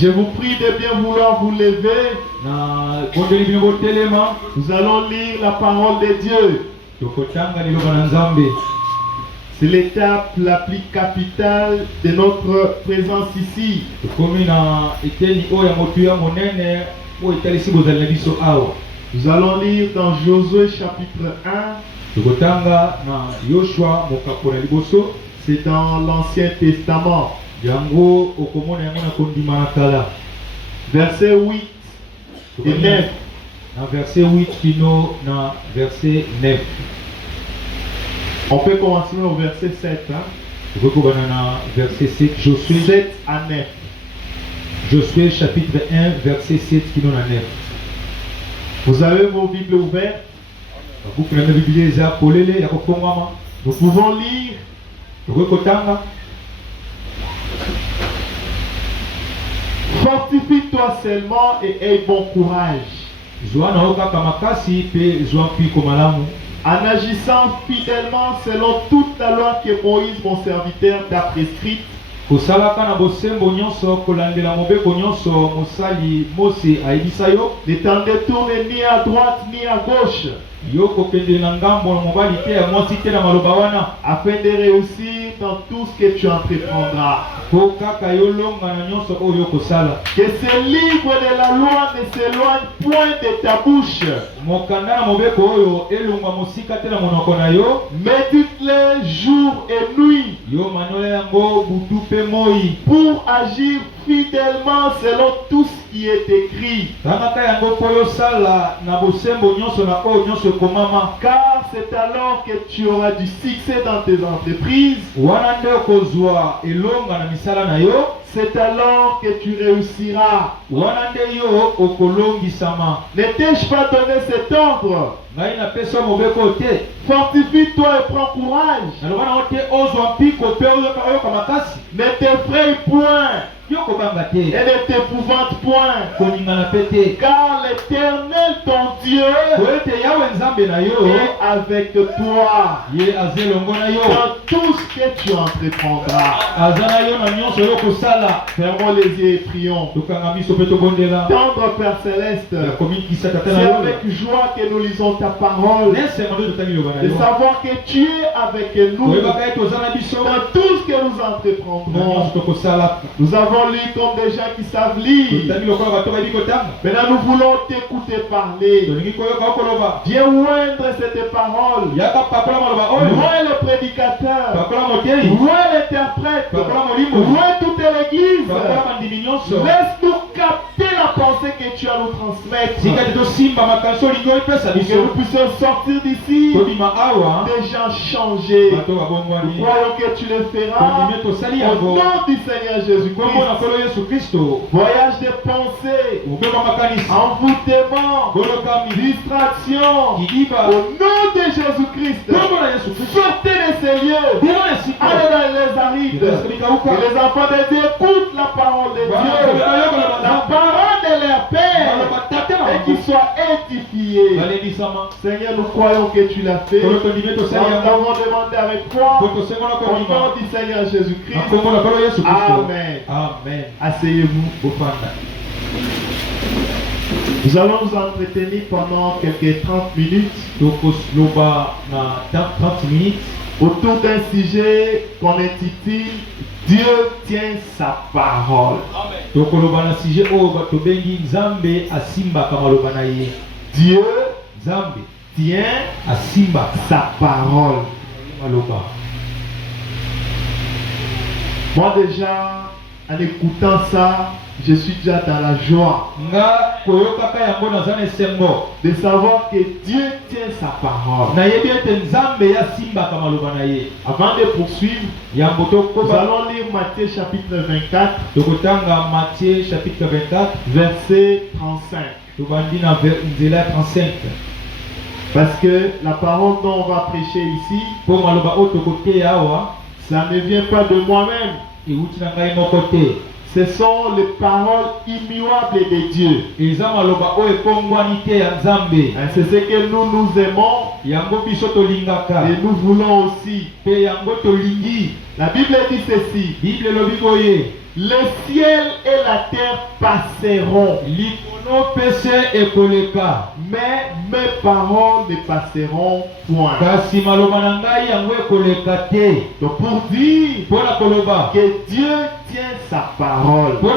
Je vous prie de bien vouloir vous lever. Nous allons lire la parole de Dieu. C'est l'étape la plus capitale de notre présence ici. Nous allons lire dans Josué chapitre 1. C'est dans l'Ancien Testament. Verset 8 et 9. Verset 8 verset 9. On peut commencer au verset 7. Verset 7, Josué 7 à 9. Josué chapitre 1, verset 7 qui nous 9. Vous avez vos Bibles ouvertes. Nous pouvons lire. Fortifie-toi seulement et aie bon courage. En agissant fidèlement selon toute la loi que Moïse, mon serviteur, t'a prescrite. Ne t'en détourne ni à droite ni à gauche, afin de réussir dans tout ce que tu entreprendras. Que ce livre de la loi ne s'éloigne point de ta bouche. Médite-le jour et nuit, pour agir fidèlement selon tout ce qui est écrit. Car c'est alors que tu auras du succès dans tes entreprises. C'est alors que tu réussiras. Ne t'ai-je pas donné cet ordre? Fortifie-toi et prends courage. Ne t'effraie point et ne t'épouvante point, car l'Éternel ton Dieu est avec toi dans tout ce que tu entreprendras. Fermons les yeux et prions. Tendre Père Céleste, c'est avec joie que nous lisons ta parole, de savoir que tu es avec nous dans tout ce que nous entreprendrons. Nous avons lu comme des gens qui savent lire. Maintenant nous voulons t'écouter parler. Viens oindre cette parole. Loin le prédicateur, loin l'interprète, loin toute l'église. Laisse-nous capter la pensée que tu as à nous transmettre, que nous puissions sortir d'ici des gens changés. Nous croyons que tu le feras au nom du Seigneur Jésus-Christ. Voyage de pensée, envoûtement, distraction, au nom de Jésus-Christ. Sortez de ces lieux, allez dans les arides, et les enfants de Dieu écoutent la parole de Dieu, la parole de leur Père, et qu'ils soient édifiés. Seigneur, nous croyons que tu l'as fait. Nous avons demandé avec foi au nom du Seigneur Jésus-Christ. Amen. Amen. Asseyez-vous. Nous allons nous entretenir pendant quelques 30 minutes autour d'un sujet qu'on intitule Dieu tient sa parole. Dieu tient sa parole. Moi déjà, en écoutant ça, je suis déjà dans la joie de savoir que Dieu tient sa parole. Avant de poursuivre, nous allons lire Matthieu chapitre 24, Matthieu chapitre 24, verset 35. Parce que la parole dont on va prêcher ici, ça ne vient pas de moi-même. Ce sont les paroles immuables de Dieu. C'est ce que nous aimons et nous voulons aussi. La Bible dit ceci. Le ciel et la terre passeront. Mais mes paroles ne passeront point. Donc pour dire que Dieu tient sa parole. On va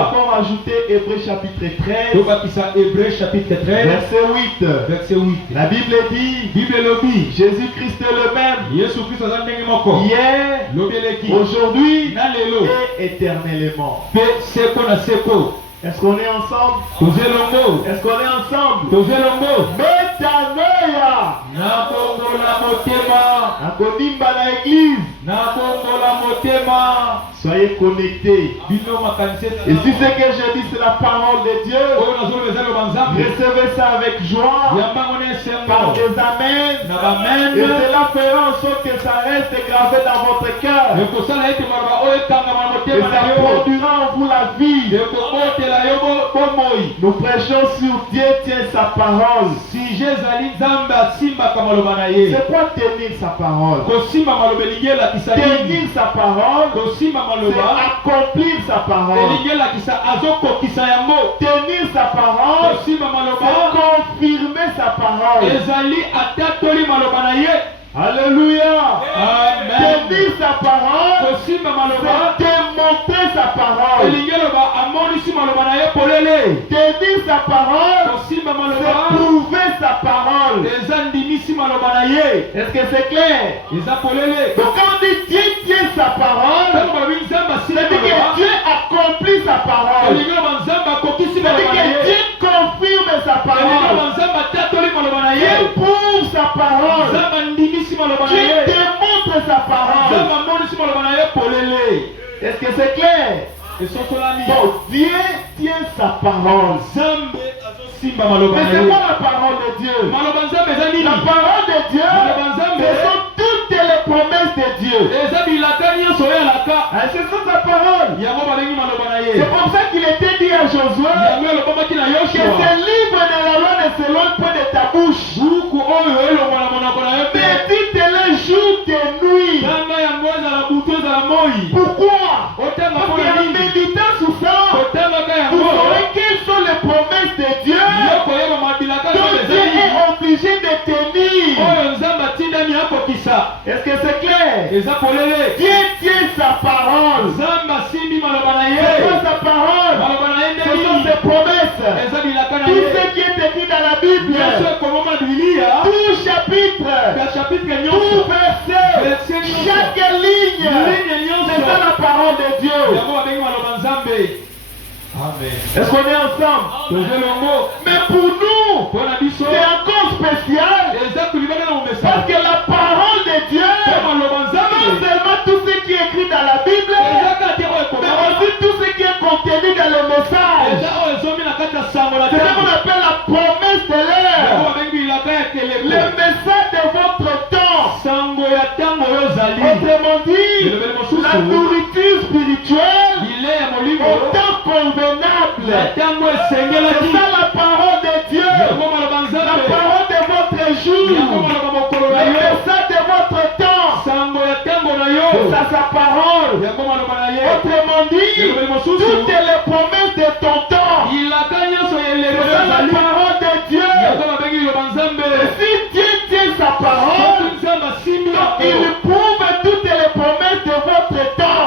encore ajouter Hébreux chapitre 13. Verset 8. La Bible dit Jésus-Christ est le même. Hier, aujourd'hui et éternellement. Est-ce qu'on est ensemble? Est-ce qu'on est ensemble? Metanoia. Nakonimba la église. Soyez connectés. Et si ce que je dis c'est la parole de Dieu, recevez ça avec joie, par des amens, et cela fera en sorte que ça reste gravé dans votre cœur, et ça produira en vous la vie. Nous prêchons sur Dieu tient sa parole. C'est quoi tenir sa parole? Tenir sa parole, c'est accomplir sa parole. Tenir sa parole, c'est confirmer sa parole. Alléluia. Tenir sa parole, c'est démontrer sa parole. Tenir sa parole, c'est prouver sa parole. Est-ce que c'est clair? Donc quand on dit Dieu tient sa parole, c'est-à-dire que Dieu accomplit sa parole. C'est-à-dire que Dieu confirme sa parole. Dieu prouve sa parole. Dieu démontre sa parole. Est-ce que c'est clair? Bon, Dieu tient sa parole. Mais c'est quoi la parole de Dieu? La parole de Dieu, ce sont toutes les promesses de Dieu. C'est ça sa parole. C'est pour ça qu'il était dit à Josué que ce livre de la loi ne s'éloigne pas de ta bouche. Médite-le jour et nuit. Pourquoi? Parce qu'en méditant sur ça, vous saurez quelles sont les promesses de Dieu dont Dieu est obligé de tenir. Est-ce que c'est clair? Dieu tient sa parole. C'est quoi sa parole? Ce sont ses promesses. Tout ce qui est écrit dans la Bible, tout chapitre, tout verset, chaque ligne, c'est ça la parole de Dieu. Amen. Est-ce qu'on est ensemble? Mais pour nous, c'est encore spécial. Parce que la parole de Dieu, non seulement tout ce qui est écrit dans la Bible, mais aussi tout ce qui est contenu dans le message. C'est ce qu'on appelle la promesse de l'heure. Le message de votre temps. Autrement dit, la nourriture spirituelle au temps convenable. C'est ça la parole de Dieu. La parole de votre jour. Le message de votre temps. C'est ça sa parole. Autrement dit, toutes les promesses de ton temps. C'est ça la parole de Dieu. Si Dieu tient sa parole, il prouve toutes les promesses de votre temps.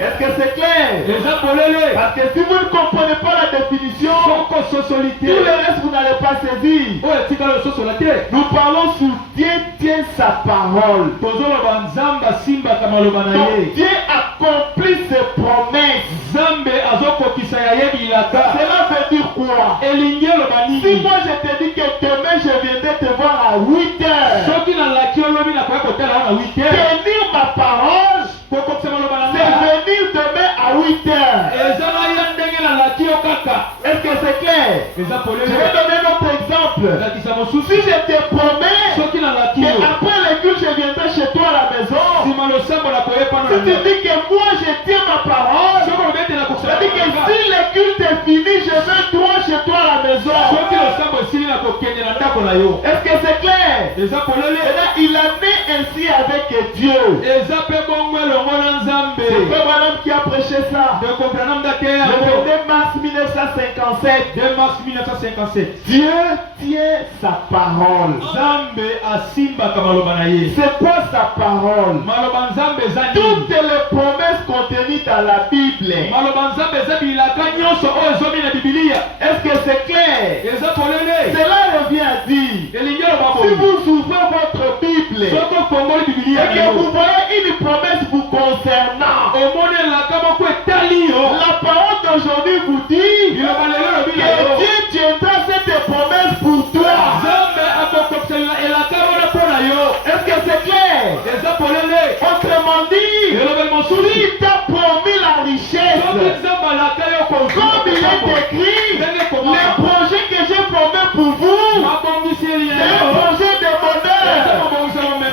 Est-ce que c'est clair? Parce que si vous ne comprenez pas la définition, tout le reste vous n'allez pas saisir. Nous parlons sur Dieu tient sa parole. Donc Dieu accomplit ses promesses. Cela veut dire quoi? Si moi je te dis que demain je viendrai te voir à 8h, tenir ma parole, c'est venir demain à 8h. Est-ce que c'est clair? Je vais donner un autre exemple. Si je te promets qu'après le culte je viendrai chez toi à la maison, si tu dis que moi je tiens ma parole, c'est-à-dire que si le culte est fini, je vais droit chez toi à la maison. Est-ce que c'est clair? Et là, il en est ainsi aussi avec Dieu. C'est Frère Branham qui a prêché ça. Le 22 mars 1957. Dieu tient sa parole. C'est quoi sa parole? Toutes les promesses contenues dans la Bible. Est-ce que c'est clair? Cela revient à dire, si vous ouvrez votre Bible et que vous voyez une promesse vous concernant, la parole d'aujourd'hui vous dit que Dieu tiendra cette promesse pour toi. Est-ce que c'est clair? Autrement dit, s'il t'a promis la richesse, comme il est écrit, les projets que j'ai promis pour vous, c'est un projet de bonheur.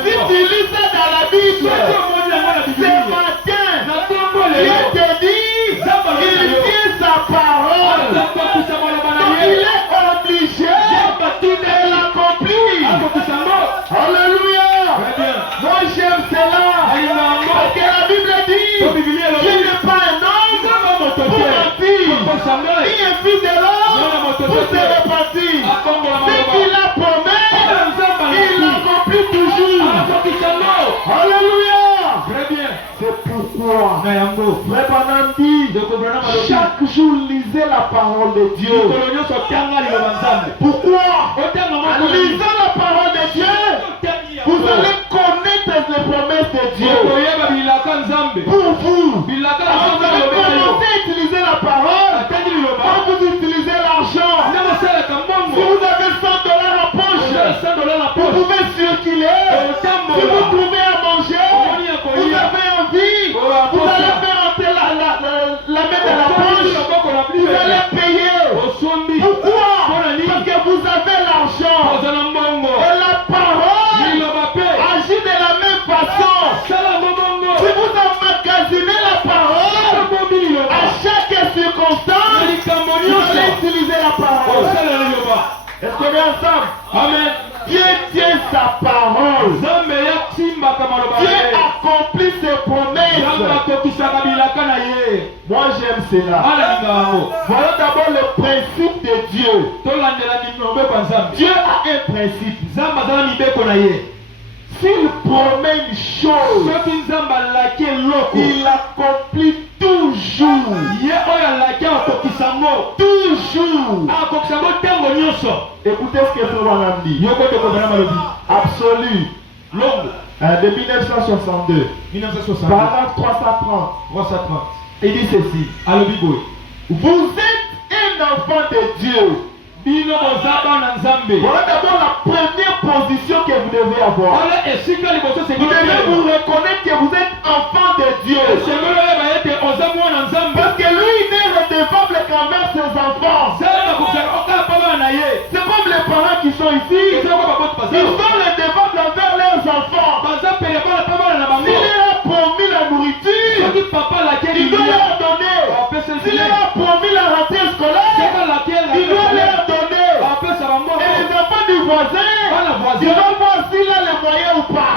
Si tu lis ça dans la Bible, ce matin, Dieu te dit, il tient sa parole. Donc il est obligé de l'accomplir. Alléluia. Moi j'aime cela. Parce que la Bible dit, Dieu n'est pas un homme pour mentir, ni un fils de l'homme pour se repentir. Ce qu'il a promis, il l'accomplit toujours. Alléluia. C'est pourquoi Frère Branham dit, chaque jour lisez la parole de Dieu. Pourquoi? En lisant la parole de Dieu, vous allez connaître les promesses de Dieu pour vous. Vous allez commencer à utiliser la parole quand vous utilisez l'argent. Si vous avez $100 en poche, vous pouvez circuler. Si vous trouvez à manger, vous avez envie, vous allez faire entrer la main dans la poche, vous allez payer. Pourquoi? Parce que vous avez l'argent. Et la parole agit de la même façon. Si vous emmagasinez la parole, à chaque circonstance, vous allez utiliser la parole. Est-ce qu'on est ensemble? Amen. Dieu tient sa parole. Dieu accomplit ses promesses. Moi j'aime cela. Voilà d'abord le principe de Dieu. Dieu a un principe. S'il promet une chose, il accomplit toujours. Toujours. Écoutez ce que Frère Branham dit. Absolu. De 1962. Paragraphe 330. Il dit ceci. Vous êtes un enfant de Dieu. Voilà d'abord la première position que vous devez avoir. Vous devez vous reconnaître que vous êtes enfant de Dieu. Parce que lui n'est redevable qu'envers ses enfants. C'est comme les parents qui sont ici. Ils sont redevables envers leurs enfants. S'il leur a promis la nourriture, il doit leur donner. S'il leur a promis la rentrée scolaire, il doit leur donner. Et les enfants du voisin, ils vont voir s'il a les moyens ou pas.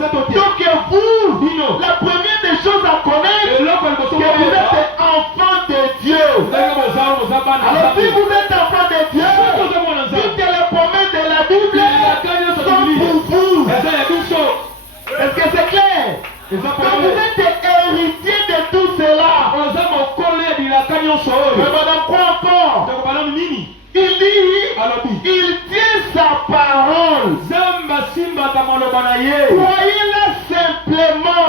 Donc vous, la première des choses à connaître, que vous êtes enfant de Dieu. Alors si vous êtes enfant de Dieu, toutes les promesses de la Bible sont pour vous. Est-ce que c'est clair? Donc vous êtes héritier de tout cela. Mais madame, quoi encore? Il dit, il tient sa parole. Croyez-la simplement.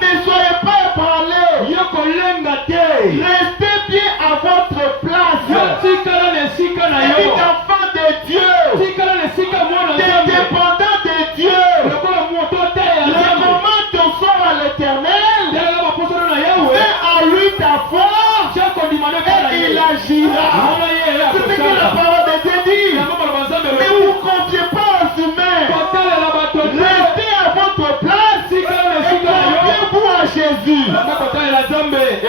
Ne soyez pas ébranlés. Restez bien à votre place. Et enfant de Dieu, dépendant de Dieu, recommande ton sort à l'Éternel. Fais à lui ta foi. Et il agira. C'est ce que la parole de Dieu dit. Ne vous confiez pas aux humains. Restez à votre place et confiez-vous à Jésus.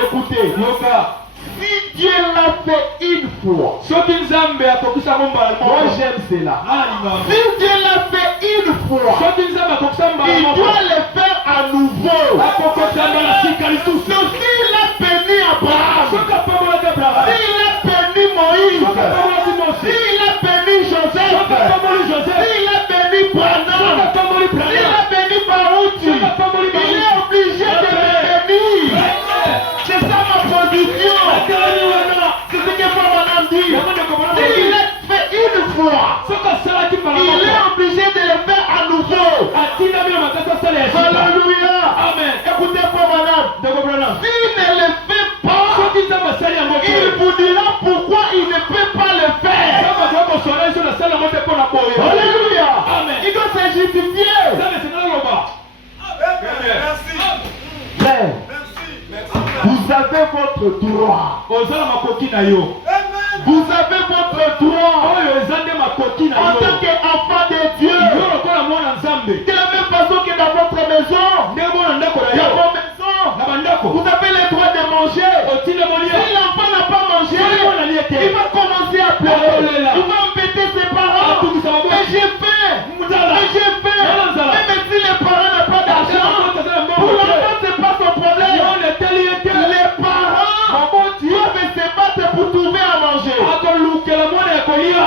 Écoutez, si Dieu l'a fait une fois, moi j'aime cela. Si Dieu l'a fait une fois, fois. Il doit le faire à nouveau. Donc s'il a béni Abraham, s'il a béni Moïse, s'il a béni Joseph, s'il a béni Branham, s'il a béni Barouti, il est obligé de me bénir. C'est ça ma position. C'est ce que Madame dit. S'il l'a fait une fois, il est obligé de le faire à nouveau. Alléluia. Amen. Écoutez pour Madame. S'il ne le fait pas, il vous dira pourquoi il ne peut pas le faire. Alléluia. Amen. Il doit se justifier. Frère, vous avez votre droit. Vous avez votre droit en tant qu'enfant de Dieu. De la même façon que dans votre maison, vous avez le droit de manger. Si l'enfant n'a pas mangé, il va commencer à pleurer. Il va embêter ses parents. Mais j'ai faim. Même si les parents n'ont pas d'argent, pour l'enfant, ce n'est pas son problème. Les parents doivent se battre pour trouver à manger.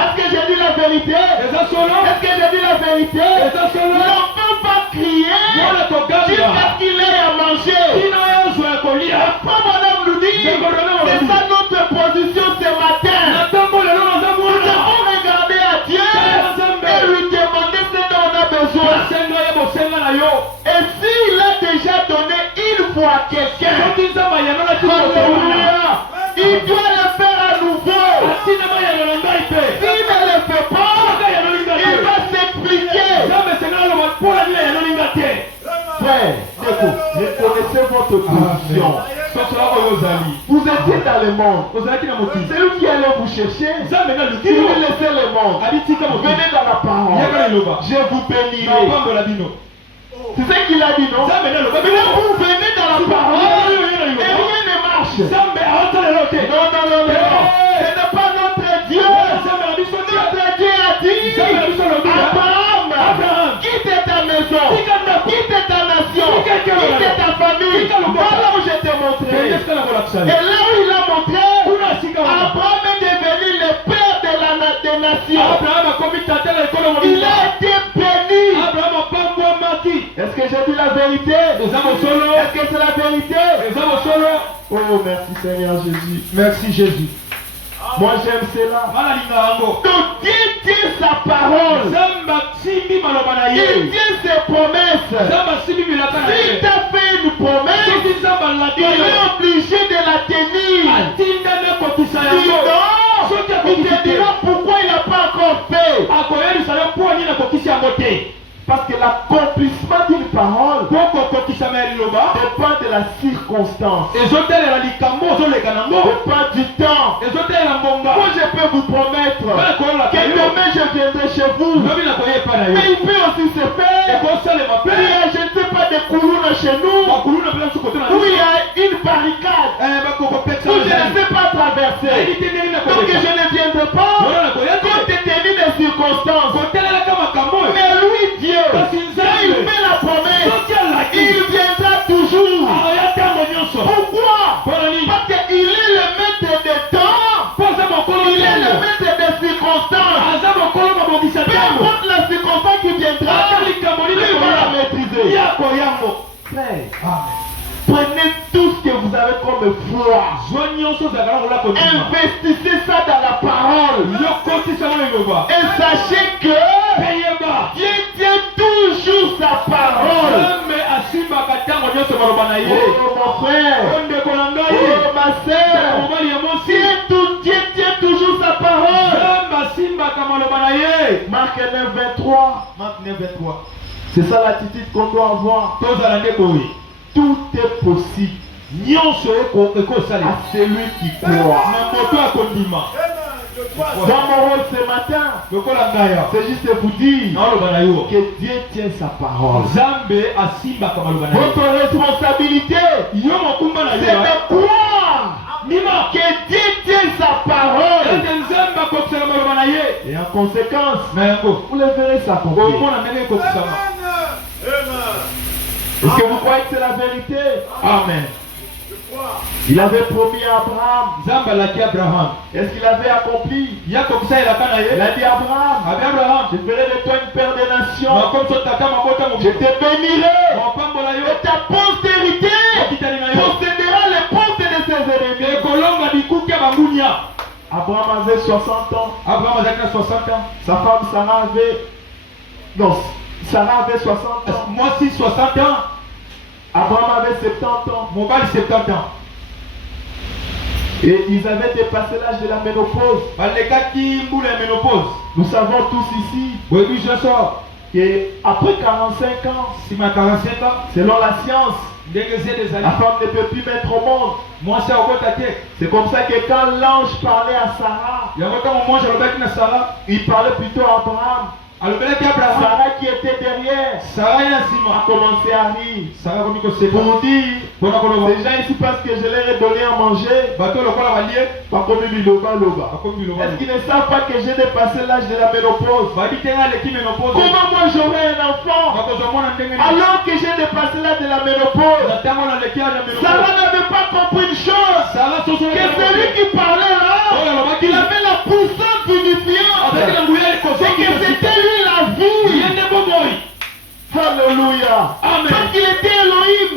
Est-ce que j'ai dit la vérité? Est-ce que j'ai dit la vérité? L'enfant va crier jusqu'à ce qu'il ait à manger. Pas Madame nous dit, c'est ça notre position ce matin. Nous devons regarder à Dieu et lui demander ce dont on a besoin. Et s'il a déjà donné une fois à quelqu'un, il doit le faire à nouveau. S'il ne le fait pas, il va s'expliquer. Frère, reconnaissez votre position. Vous étiez dans le monde. C'est lui qui allait vous chercher. Si vous laissez le monde, venez dans la parole. Je vous bénirai. C'est ce qu'il a dit, non? Mais là, vous venez dans la parole et rien ne marche. Non. Ce n'est pas notre Dieu. Notre Dieu a dit, Abraham, quitte ta maison, quitte ta nation, quitte ta famille. Voilà où je t'ai montré. Et là où il a montré, Abraham est devenu le père des nations. Il a été béni. Est-ce que j'ai dit la vérité? Est-ce que c'est la vérité? Oh, merci Seigneur Jésus. Merci Jésus. Moi j'aime cela. Donc Dieu tient sa parole. Il tient ses promesses. S'il t'a fait une promesse, il est obligé de la tenir. Sinon, il te dira pourquoi il n'a pas encore fait. Parce que l'accomplissement d'une parole dépend de la circonstance, dépend du temps. Moi je peux vous promettre que demain je viendrai chez vous, mais il peut aussi se faire. Il y a, je ne sais pas, des couloirs chez nous, où il y a une barricade, où je ne sais pas traverser. Donc je ne viendrai pas compte tenu des circonstances. Mais lui, Dieu, quand il fait la promesse, il viendra toujours. Pourquoi? Parce qu'il est le maître des temps, il est le maître des circonstances. Peu importe la circonstance qui viendra, il va la maîtriser. Prenez tout ce que vous avez comme foi. Investissez ça dans la parole. Et sachez que Dieu tient toujours sa parole. Oh mon frère, oh ma soeur, Dieu tient toujours sa parole. Marc 9:23. C'est ça l'attitude qu'on doit avoir. Tout est possible à celui qui croit. Dans mon rôle ce matin, c'est juste de vous dire que Dieu tient sa parole. Votre responsabilité, c'est de croire que Dieu tient sa parole. Et en conséquence, vous le verrez s'accomplir. Est-ce que vous croyez que c'est la vérité? Amen. Il avait promis à Abraham. Est-ce qu'il avait accompli? Il a dit à Abraham, je ferai de toi une paire des nations. Je te bénirai. Et ta postérité possédera les portes de ses ennemis. Abraham avait 60 ans. Sa femme Sarah avait... Non, Sarah avait 60 ans. Moi aussi 60 ans. Abraham avait 70 ans. Mon mari 70 ans. Et ils avaient dépassé l'âge de la ménopause. Nous savons tous ici qu'après 45 ans, selon la science, la femme ne peut plus mettre au monde. C'est comme ça que quand l'ange parlait à Sarah, il parlait plutôt à Abraham. Sarah qui était derrière a commencé à rire pour dire les gens ici parce que je leur ai donné à manger. Est-ce qu'ils ne savent pas que j'ai dépassé l'âge de la ménopause? Comment moi j'aurai un enfant alors que j'ai dépassé l'âge de la ménopause? Sarah n'avait pas compris une chose, que celui qui parlait là, il avait la puissance vivifiante, c'est que c'était lui la vie. Alléluia. Amen. Parce qu'il était Elohim.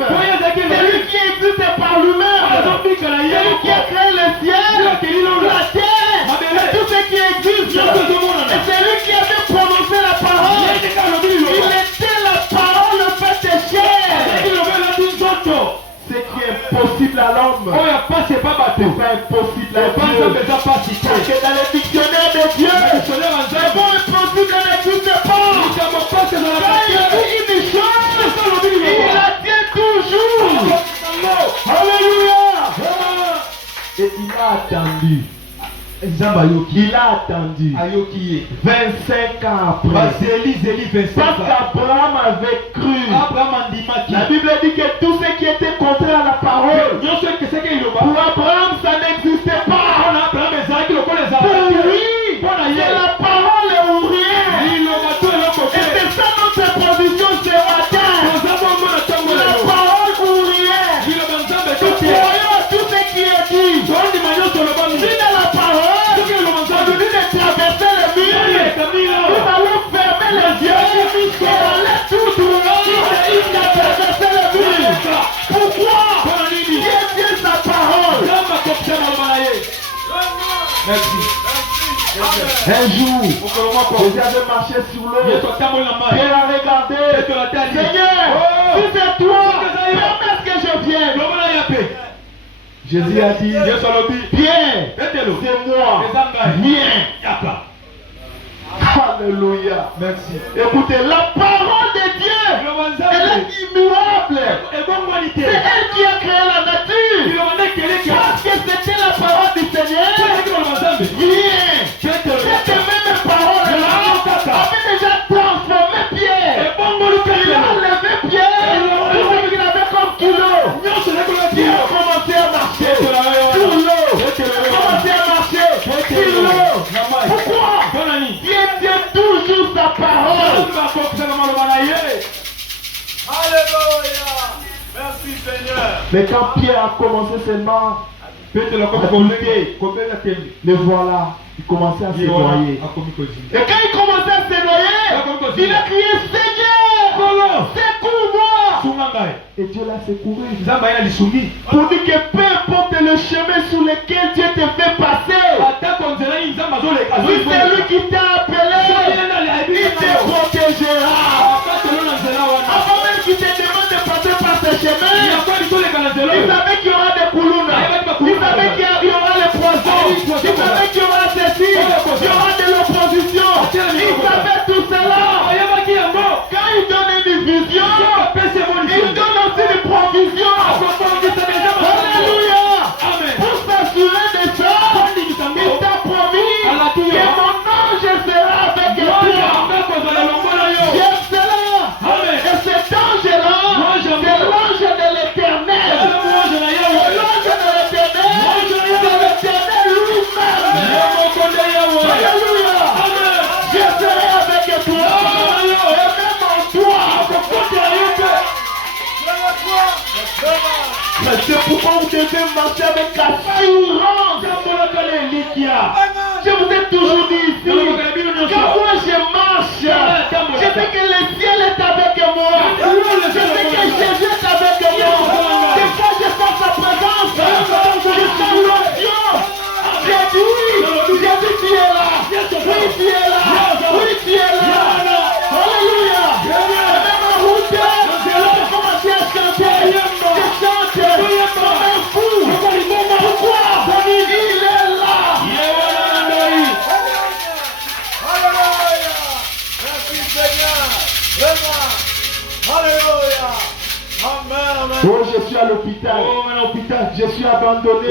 C'est lui qui existe par lui-même. C'est lui qui a créé le ciel, la terre, et tout ce qui existe. Et c'est lui qui avait prononcé la parole. Il était la parole faite chair. Ce qui est possible à l'homme, c'est pas impossible à Dieu. Parce que dans le dictionnaire de Dieu, le mot impossible n'existe pas. Quand il dit une chose, il la tient toujours. Alléluia. Et il a attendu. Il a attendu 25 ans après. Parce qu'Abraham avait cru. La Bible dit que tout ce qui était contraire à la parole, pour Abraham ça n'existait pas. Pour lui, c'est la parole ou rien. Et c'est ça notre position ce matin. La parole ou rien. Nous croyons à tout ce qui est dit. Si dans la parole, nous venons de traverser le mur, nous allons fermer les yeux et aller tout droit jusqu'à traverser le mur. Pourquoi? Dieu tient sa parole. Merci. Un jour, Jésus avait marché sur l'eau. Pierre a regardé. Seigneur, si c'est toi, permets que je vienne. Jésus a dit, Pierre, c'est moi, viens. Alléluia. Merci. Écoutez, la parole de Dieu, elle est immuable. C'est elle qui a créé la nature. Parce que c'était la parole du Seigneur. Viens. Cette même parole là avait déjà transformé Pierre. Il a levé Pierre. Tout ce qu'il avait comme kilo. Il a commencé à marcher sur l'eau. Commencé à marcher sur l'eau. Pourquoi? Dieu tient toujours sa parole. Alléluia. Merci Seigneur. Mais quand Pierre a commencé seulement à douter, le voilà, il commençait à se noyer. Et quand il commençait à se noyer, il a crié Seigneur, secours-moi. Et Dieu l'a secouru. Pour dire que peu importe le chemin sur lequel Dieu te fait passer, si c'est lui qui t'a appelé, il te protégera. Avant même qu'il te demande de passer par ce chemin, il savait qu'il y aura des coulounas, il savait qu'il y aura les poissons, il savait qu'il y aura ceci, il y aura de l'opposition, il savait tout cela. Quand il donne une vision, il donne aussi des provisions. Alléluia. Pour s'assurer de ça, il t'a promis que mon ange sera avec toi. J'aime cela. Et cet ange-là, c'est l'ange de l'Éternel. L'ange de l'Éternel, c'est l'Éternel lui-même. Alléluia. pourquoi vous devez marcher avec assurance. Je vous ai toujours dit ici, quand moi je marche, je sais que le ciel est avec moi. Je sais que Jésus est avec moi. Des fois je sens sa présence, je sens l'onction. J'ai dit oui, Jésus tu es là. Oui tu es là. Oui tu es là. Alléluia. Même en route, je commence à chanter. Je chante comme un fou. Pourquoi? Il est là. Alléluia. Merci Seigneur. Vraiment. Alléluia. Amen, amen. Oh, je suis à l'hôpital. Je suis abandonné.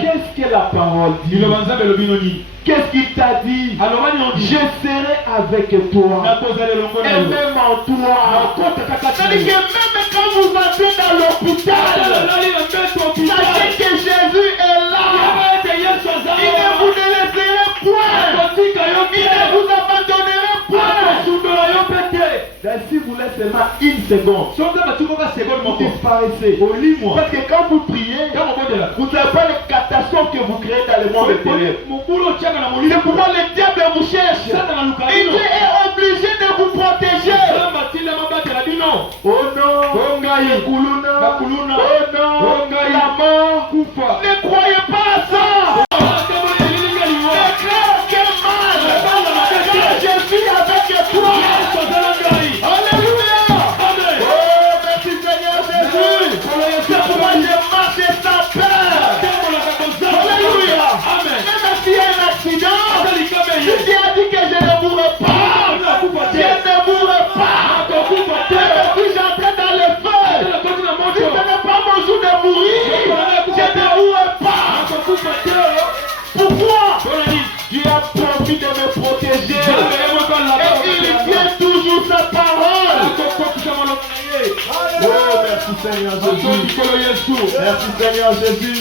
Qu'est-ce que la parole dit? Qu'est-ce qu'il t'a dit? Je serai avec toi. Et même en toi. C'est-à-dire que même quand vous entrez dans l'hôpital, sachez que Jésus est là. Il ne vous laissera point. Il ne vous abandonnera point. Si vous laissez seulement une seconde, vous disparaissez. Parce que quand vous priez, vous n'avez pas les catastrophes que vous créez dans le monde intérieur. C'est pourquoi le diable vous cherche. Et Dieu est obligé de vous protéger. Oh non, oh non, la mort. Ne croyez pas à ça. Je suis avec toi. Alléluia. Oh, merci Seigneur Jésus. C'est pourquoi je marche sans peur. Alléluia. Même s'il y a un accident, Dieu a dit que je ne mourrai pas. Je ne mourrai pas. Même si j'entre dans le feu, si ce n'est pas mon jour de mourir, je ne mourrai pas. Pourquoi? Dieu a promis de me protéger. Et il tient toujours sa parole. Oh, merci Seigneur Jésus. Merci Seigneur Jésus.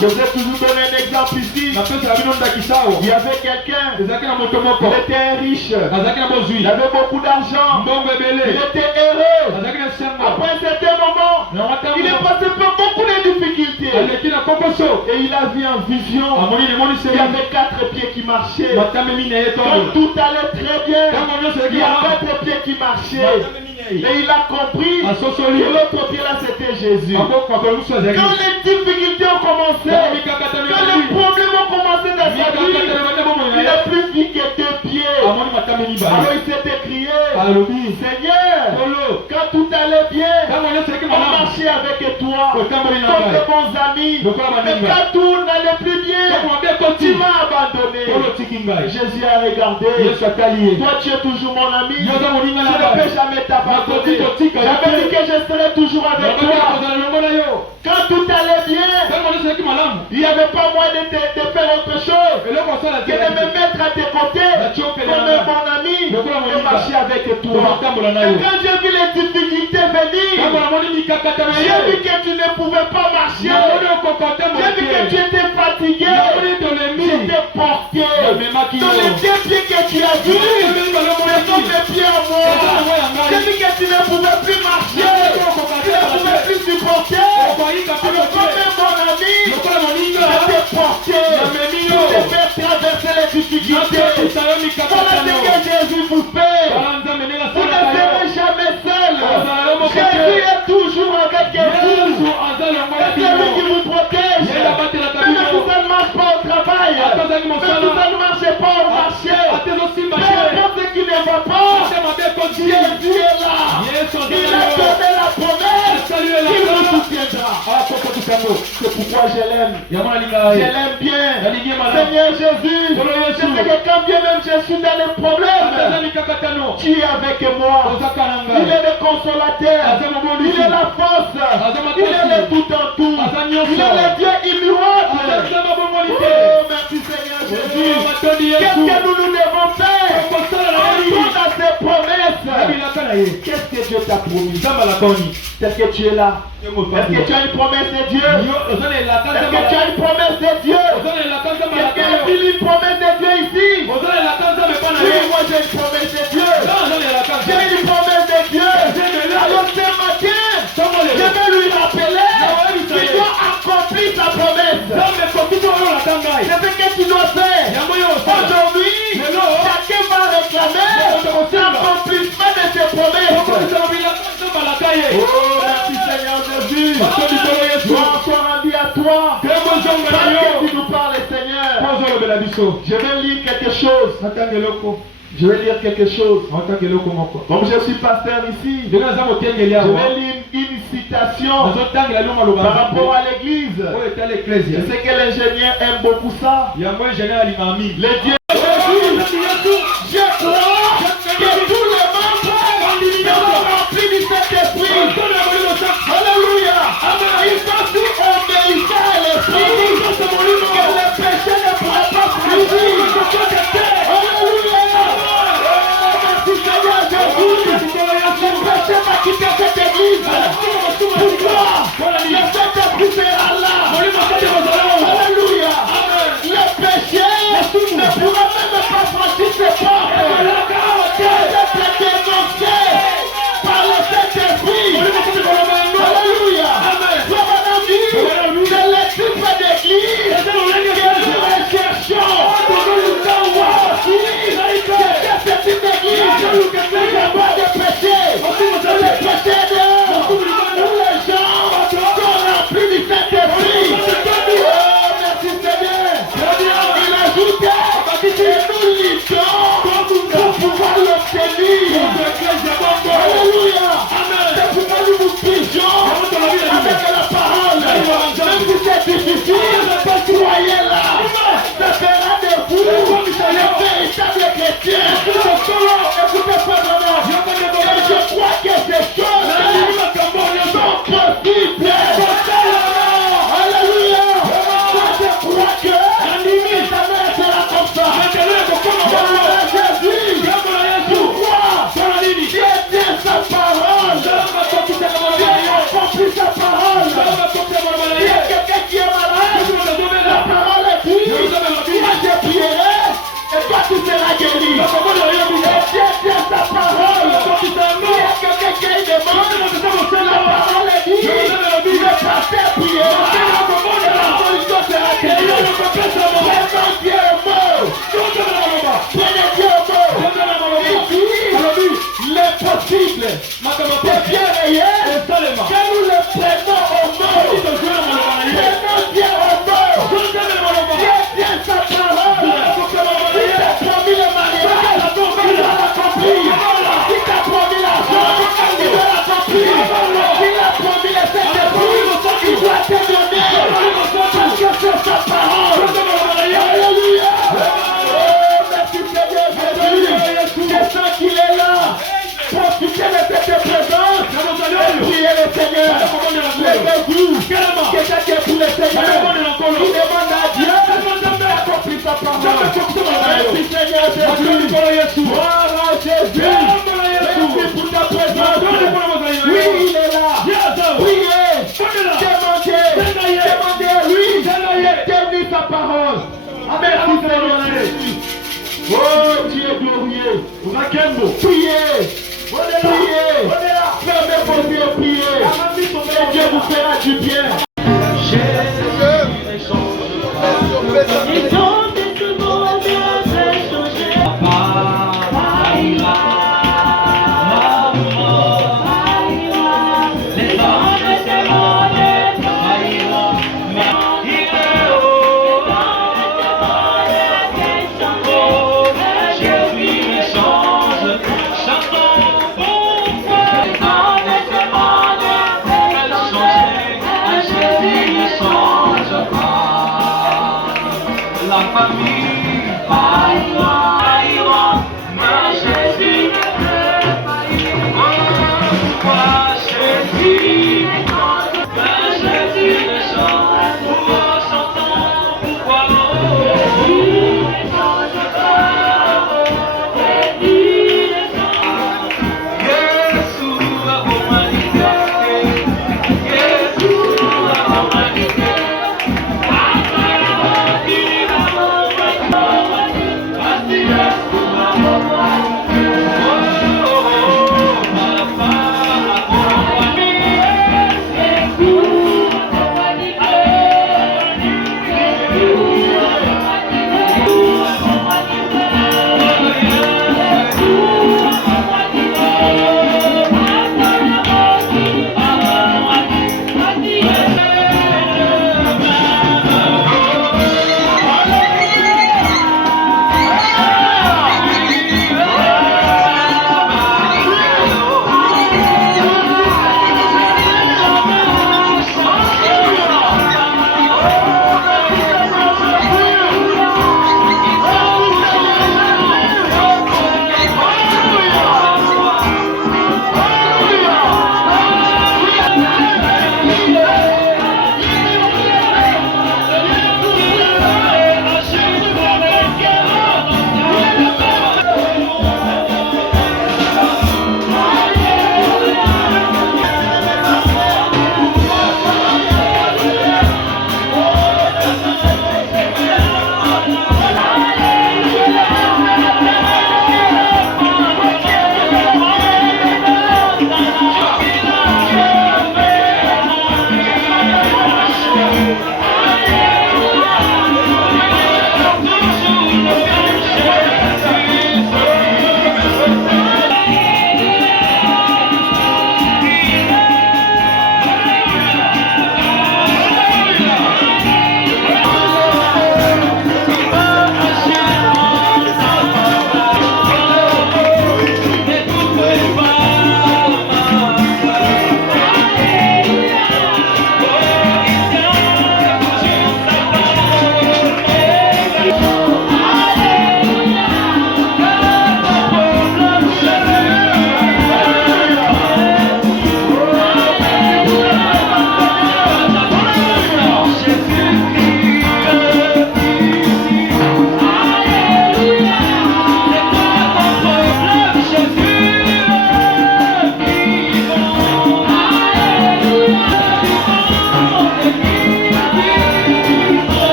Je vous ai toujours donné un exemple ici. Il y avait quelqu'un. Il était riche. Il avait beaucoup d'argent. Il était heureux. Après un certain moment, il est passé par beaucoup de difficultés. Et il a vu en vision. Il y avait 4 pieds qui marchaient. Quand tout allait très bien, il y a 4 pieds qui marchaient. Et il a compris que l'autre pied là c'était Jésus. Quand les difficultés ont commencé, quand les problèmes ont commencé dans sa vie, il n'a plus vu que 2 pieds. Alors il s'est écrié, Seigneur, quand tout allait bien, on marchait avec toi comme de bons amis. Mais quand tout n'allait plus bien, tu m'as abandonné. Jésus a regardé. Toi tu es toujours mon ami. Je ne peux jamais t'abandonner. J'avais dit que je serais toujours avec toi. Quand tout allait bien, il n'y avait pas moyen de faire autre chose que de me mettre à tes côtés comme un bon ami et marcher avec toi. Et quand j'ai vu les difficultés venir, j'ai vu que tu ne pouvais pas marcher. J'ai vu que tu étais fatigué. J'étais porté. Dans les 2 pieds que tu as vus, ce sont mes pieds à moi. J'ai vu que tu ne pouvais plus marcher. Tu ne pouvais plus supporter. Alors comme mon ami, j'étais porté pour te faire traverser les difficultés. Voilà ce que Jésus vous fait. Vous ne serez jamais seul. Jésus est toujours avec vous. C'est lui qui vous protège. Même si ça ne marche pas au travail, même si ça ne marche pas au marché, peu importe ce qui ne va pas, Jésus est là. Il a donné la promesse qu'il vous soutiendra. C'est pourquoi je l'aime. Je l'aime bien. Seigneur Jésus, je sais que quand bien même je suis dans les problèmes, tu es avec moi. Il est le consolateur. Il est la force. Il est le tout en tout. Il est le Dieu immuable. Oh, merci Seigneur Jésus. Qu'est-ce que nous devons faire? Entrons dans ses promesses. Qu'est-ce que Dieu t'a promis? Est-ce que tu es là? Est-ce que tu as une promesse de Dieu? Est-ce que tu as une promesse de Dieu? Quelqu'un a-t-il une promesse de Dieu ici? Oui, moi j'ai une promesse de Dieu. J'ai une promesse de Dieu. Alors ce matin, je vais lui rappeler c'est ce que tu dois faire. Aujourd'hui, chacun va réclamer l'accomplissement de ses promesses. Oh, merci Seigneur Jésus. Gloire soit rendue à toi. Parce que tu nous parles, Seigneur. Je vais lire quelque chose. Je vais lire quelque chose. Comme je suis pasteur ici, je vais lire une citation par rapport à l'église. Je sais que l'ingénieur aime beaucoup ça. Le Dieu je crois que tous les membres seront remplis du Saint-Esprit. Alléluia. Il faut aussi obéir à l'Esprit. Que le péché ne pourra pas fruire. Alléluia. Merci Seigneur Jésus. Le péché va quitter cette église. Pourquoi? Le Saint-Esprit sera là. Alléluia. Le péché ne pourra même pas franchir ses portes. D'être dénoncé par le Saint-Esprit. Alléluia. Frère mon ami, c'est le type d'église que nous recherchons. C'est ce type d'église qui n'a pas de péché. Le péché de tous les gens sont remplis du Saint-Esprit. Oh, merci Seigneur. Il ajoutait que nous luttons pour pouvoir l'obtenir. Alléluia. C'est pourquoi nous nous pigeons avec la parole. Même si c'est difficile, croyez-la. Ça fera de vous les véritables chrétiens. Écoutez pas vraiment. Et je crois que ces choses sont possibles. Alléluia. Moi je crois que ça va être comme ça. Jésus, pourquoi Dieu tient sa parole. Dieu accomplit sa parole. Il y a quelqu'un qui est malade. La parole est dit. Moi je prierai et toi tu seras guéri. Et Dieu tient sa parole. Il y a quelqu'un qui est demande. La parole est dit. Le pasteur priera. Et la solution sera guérie. Prenons Dieu au mot. Prenez Dieu au mot. Il dit l'impossible. C'est bien réel. Que nous le prenons au mot. Prenons Dieu au mot. Dieu tient sa parole. Il t'a promis le mariage. Il va l'accomplir. Il t'a promis l'argent. Il va l'accomplir. Il a promis le Saint-Esprit. Il doit te donner. Parce que c'est sa parole. Alléluia. Oh, merci Seigneur Jésus. Je sens qu'il est là. Profitez de cette présence. Priez le Seigneur. Levez-vous. Quelqu'un qui est pour le Seigneur. Il demande à Dieu d'accomplir sa parole. Merci Seigneur Jésus. Gloire à Jésus. Merci pour ta présence. Oui, il est là. Priez. Demandez à lui de tenir sa parole. Merci Seigneur Jésus. Oh Dieu glorieux. Priez. Priez. Fermez vos yeux, priez. Et Dieu vous fera du bien.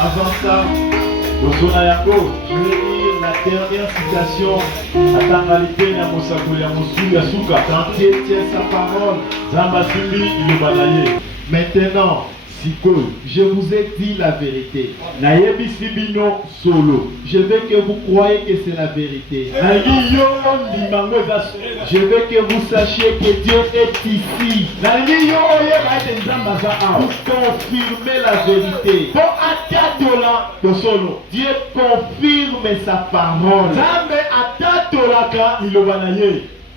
Avant ça, je vais lire la dernière citation à Tangalité na Mosakoli ya Suka. Quand Dieu tient sa parole, maintenant, je vous ai dit la vérité. Je veux que vous croyez que c'est la vérité. Je veux que vous sachiez que Dieu est ici pour confirmer la vérité. Dieu confirme sa parole.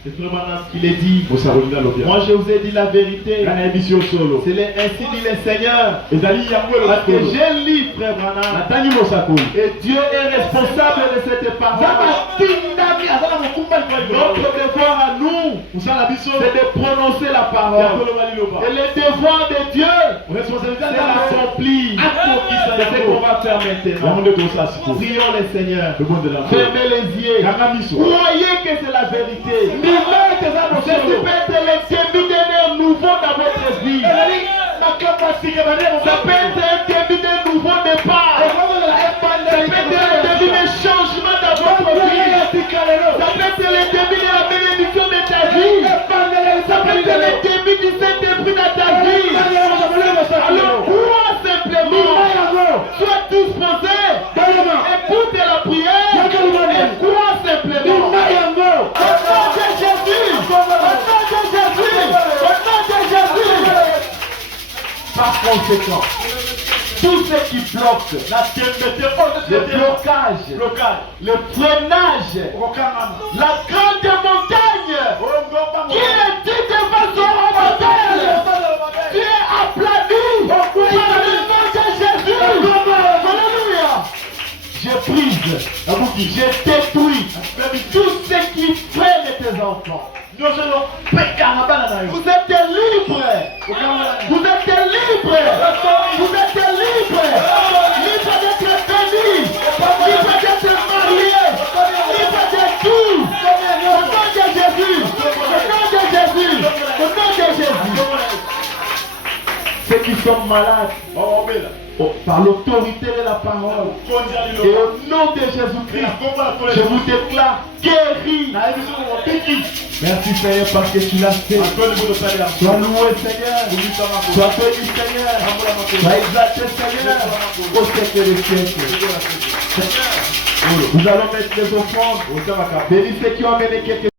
C'est vraiment ce qu'il est dit. Moi je vous ai dit la vérité. C'est ainsi dit le Seigneur. Parce que j'ai lu, frère Branham. Et Dieu est responsable de cette parole. Notre devoir à nous, c'est de prononcer la parole. Et le devoir de Dieu, c'est d'accomplir. C'est ce qu'on va faire maintenant. Prions le Seigneur. Fermez les yeux. Croyez que c'est la vérité. C'est peut être le début d'un nouveau dans votre vie. Ça peut être un début d'un nouveau départ. Ça peut être le début d'un changement dans votre vie. Ça peut être le début de la bénédiction de ta vie. Ça peut être le début du Saint-Esprit dans ta vie. Alors crois simplement. Sois disposé. Écoute la prière. Et crois simplement. Par conséquent, tout ce qui bloque, le blocage, le freinage, la grande montagne qui est dit devant son montagne, qui est aplani par le nom de Jésus. Alléluia. Je brise, je détruis tout ce qui freine tes enfants. Vous êtes libre. Vous êtes libre. Vous êtes libre. Libre d'être béni. Libre d'être marié. Libre de tout. Au nom de Jésus. Au nom de Jésus. Au nom de Jésus. Ceux qui sont malades, par l'autorité de la parole et au nom de Jésus-Christ, je vous déclare guéri. Merci Seigneur parce que tu l'as fait. Sois loué Seigneur. Sois béni Seigneur. Sois exalté Seigneur. Au siècle des siècles. Nous allons mettre les offrandes. Bénis ceux qui ont amené quelques